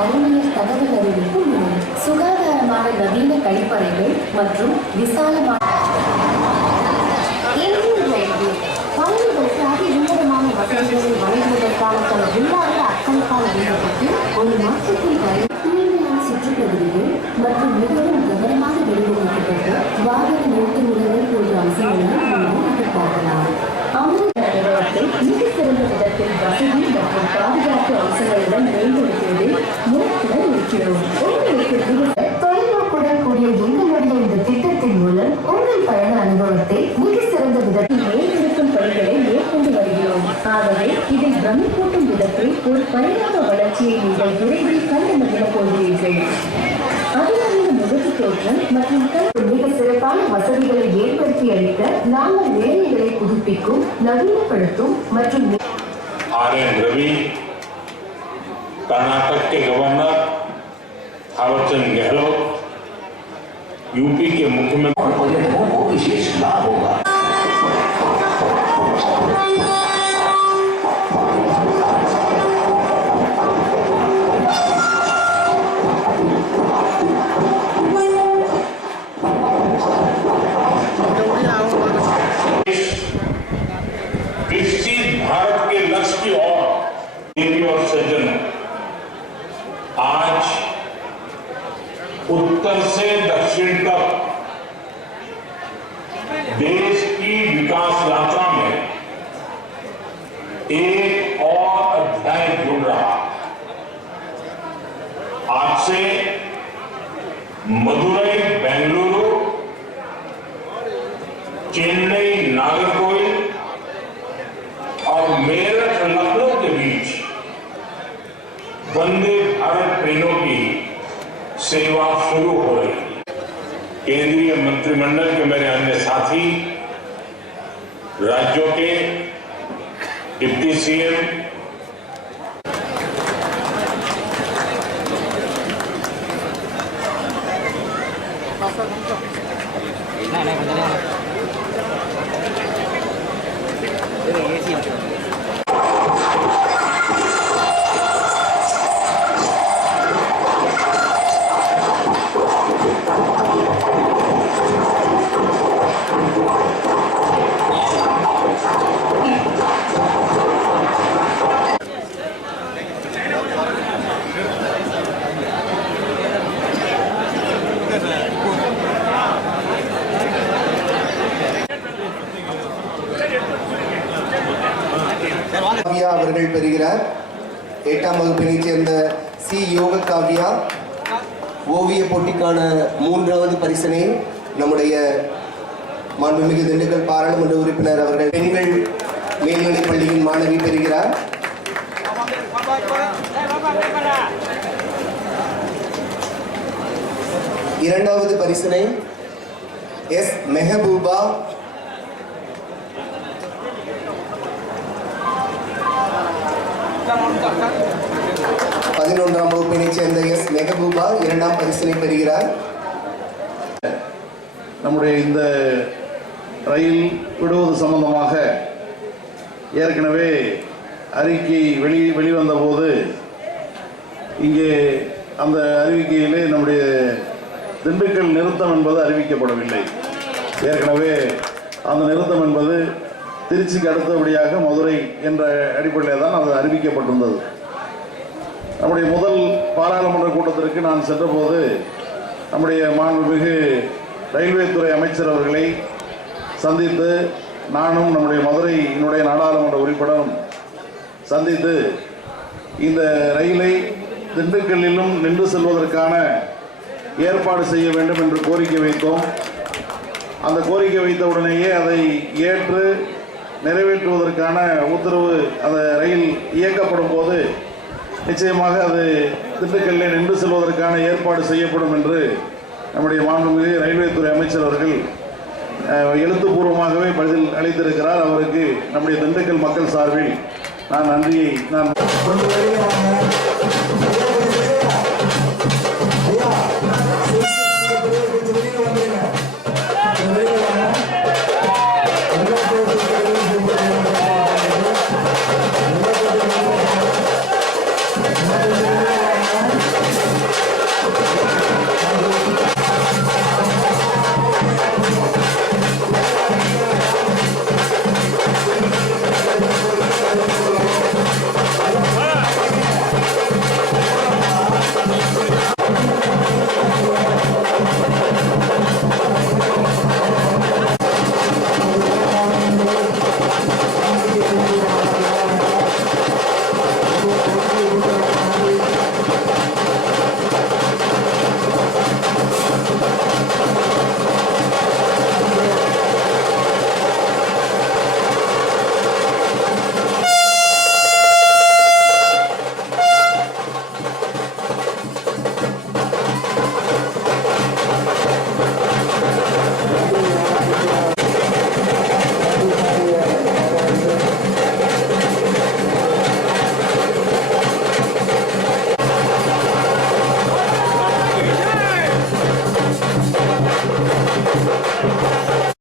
பயனர் தகவல் அறிவிப்பு சுகாதாரமான நவீன கழிப்பறைகள் மற்றும் விசாலமான பயணிகளுக்கு அதி உன்னதமான தன உள்ளார அக்கறைக்கான ஒரு மாற்றத்தில் வரை தூய்மையான சுற்றுப்பகுதிகள் மற்றும் மிகவும் கவனமாக வடிவமைக்கப்பட்ட வாகன நிறுத்துமுறைகள் போன்ற அம்சங்களை நாம் எதிர்பார்க்கலாம். அமிர்த நகரத்தில் மிக சிறந்த விதத்தில் வசதி மற்றும் பாதுகாப்பு அம்சங்களுடன் மேம்படுத்த முனைப்புடன் இருக்கிறோம் உங்களுக்கு மிக தொலைநோக்குடன் கூடிய எங்களுடைய இந்த திட்டத்தின் மூலம் உங்கள் பயண அனுபவத்தை மிக சிறந்த விதத்தில் மேம்படுத்தும் பணிகளை மேற்கொண்டு வருகிறோம் ஆகவே இதை பிரமிப்பூட்டும் விதத்தில் ஒரு பரிணாம வளர்ச்சியை நீங்கள் விரைவில் கண்டு மகிழப் போகிறீர்கள் அதிநவீன முகத்து தோற்றம் மற்றும் கல்வி மிக சிறப்பான வசதிகளை ஏற்படுத்தி அளிக்க நாங்கள் வேலைகளை புதுப்பிக்கும் நவீனப்படுத்தும் மற்றும் आर एन रवि कर्नाटक के गवर्नर ہوگا بھارت کے اور آج اتر سے دیش کی وکاس یاترا میں ایک اور ادھیائے جڑ رہا۔ آج سے مدورئی بنگلورو چینئی ناگرکوئل اور میرٹھ لکھنؤ کے بیچ وندے بھارت ٹرینوں کی سیوا شروع ہو رہی۔ ہے केंद्रीय मंत्रिमंडल के मेरे अन्य साथी राज्यों के डिप्टी सीएम அவர்கள் பெறுகிறார். எட்டாம் வகுப்பினைச் சேர்ந்த சி. யோக காவ்யா ஓவிய போட்டிக்கான மூன்றாவது பரிசனை நம்முடைய மாண்புமிகு திண்டுக்கல் பாராளுமன்ற உறுப்பினர் அவர்கள் பெண்கள் மேல்நிலைப் பள்ளியின் மாணவி பெறுகிறார். இரண்டாவது பரிசனை எஸ். மெஹபூபா பதினொன்றாம் வகுப்பினைச் சேர்ந்த எஸ். மெகபூபா இரண்டாம் பரிசினை பெறுகிறார். நம்முடைய இந்த ரயில் விடுவது சம்பந்தமாக ஏற்கனவே அறிக்கை வெளி வெளிவந்த போது இங்கே அந்த அறிவிக்கையிலே நம்முடைய திண்டுக்கல் நிறுத்தம் என்பது அறிவிக்கப்படவில்லை. ஏற்கனவே அந்த நிறுத்தம் என்பது திருச்சிக்கு அடுத்தபடியாக மதுரை என்ற அடிப்படையில் தான் அது அறிவிக்கப்பட்டிருந்தது. நம்முடைய முதல் பாராளுமன்ற கூட்டத்திற்கு நான் சென்றபோது நம்முடைய மாண்புமிகு ரயில்வே துறை அமைச்சர் அவர்களை சந்தித்து நானும் நம்முடைய மதுரையினுடைய நாடாளுமன்ற உறுப்பினரும் சந்தித்து இந்த ரயிலை திண்டுக்கல்லிலும் நின்று செல்வதற்கான ஏற்பாடு செய்ய வேண்டும் என்று கோரிக்கை வைத்தோம். அந்த கோரிக்கை வைத்த உடனேயே அதை ஏற்று நிறைவேற்றுவதற்கான உத்தரவு அந்த ரயில் இயக்கப்படும் போது நிச்சயமாக அது திண்டுக்கல்லில் நின்று செல்வதற்கான ஏற்பாடு செய்யப்படும் என்று நம்முடைய மாண்புமிகு ரயில்வே துறை அமைச்சர் அவர்கள் எழுத்துப்பூர்வமாகவே பதில் அளித்திருக்கிறார். அவருக்கு நம்முடைய திண்டுக்கல் மக்கள் சார்பில் நான் நன்றியை நான்